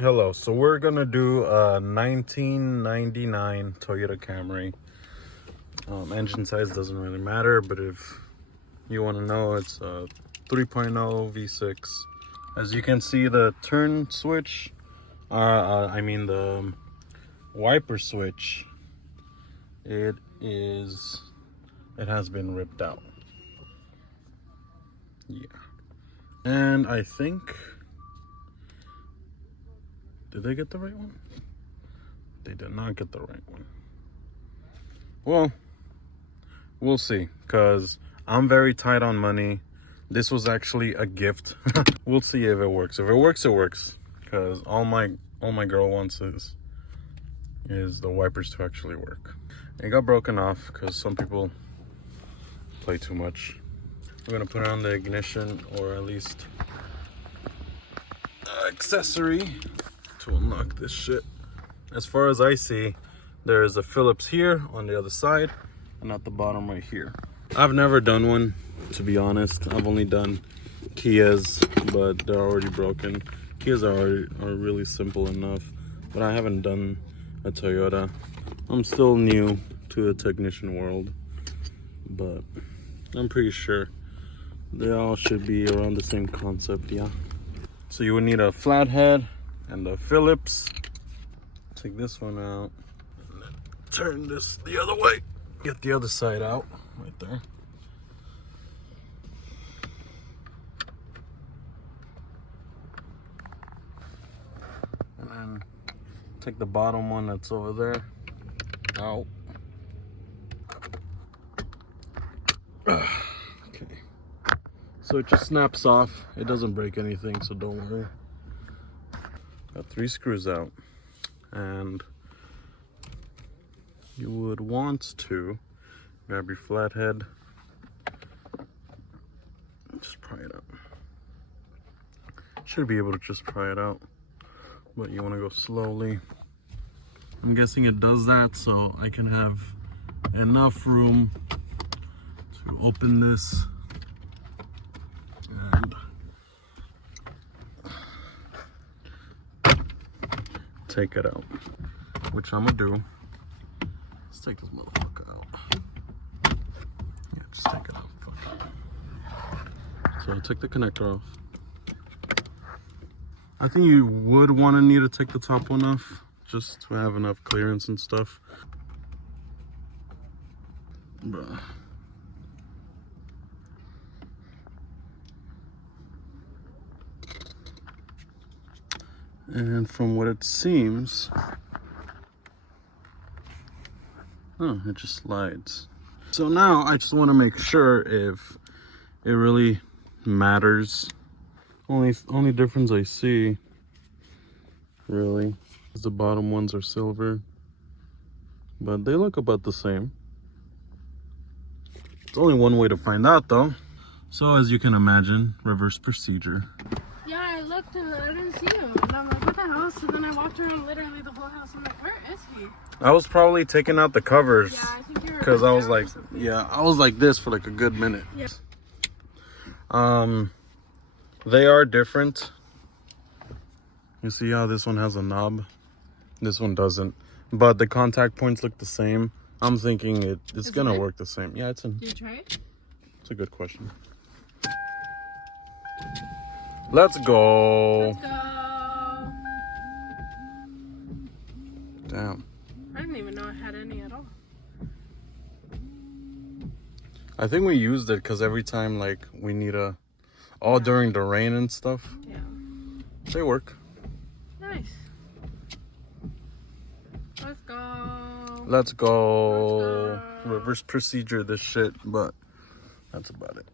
Hello, so we're gonna do a 1999 Toyota Camry. Engine size doesn't really matter, but if you want to know, it's a 3.0 V6. As you can see, the turn switch, the wiper switch, it has been ripped out. Yeah, and I think, did they get the right one? They did not get the right one. Well, we'll see, because I'm very tight on money. This was actually a gift. We'll see if it works. If it works, it works. Because all my girl wants is the wipers to actually work. It got broken off because some people play too much. We're gonna put on the ignition, or at least accessory to unlock this shit. As far as I see, there is a Phillips here on the other side and at the bottom right here. I've never done one, to be honest. I've only done Kias, but they're already broken. Kias are really simple enough, but I haven't done a Toyota. I'm still new to the technician world, but I'm pretty sure they all should be around the same concept, yeah. So you would need a flathead and a Phillips. Take this one out and then turn this the other way. Get the other side out right there. And then take the bottom one that's over there out. Okay. So it just snaps off. It doesn't break anything, so don't worry. Got 3 screws out. And you would want to grab your flathead, just pry it out. Should be able to just pry it out, but you want to go slowly. I'm guessing it does that so I can have enough room to open this and take it out, which I'm gonna do. Let's take this motherfucker out. Yeah, just take it out. Fuck it. So I'll take the connector off. I think you would want to need to take the top one off just to have enough clearance and stuff. Bruh. And from what it seems, oh, it just slides. So now I just want to make sure if it really matters. Only difference I see really is the bottom ones are silver, but they look about the same. It's only one way to find out though. So as you can imagine, reverse procedure. Yeah, I looked and I didn't see him. And I'm like, what the hell? So then I walked around literally the whole house. I'm like, where is he? I was probably taking out the covers. Yeah, I think you were. Because I was like, yeah, I was like this for like a good minute. Yeah. They are different. You see how this one has a knob? This one doesn't. But the contact points look the same. I'm thinking it's gonna work the same. Yeah, it's in. Did you try it? It's a good question. Let's go. Let's go. Damn. I didn't even know I had any at all. I think we used it because every time like we need during the rain and stuff. Yeah. They work. Nice. Let's go. Let's go. Reverse procedure this shit, but that's about it.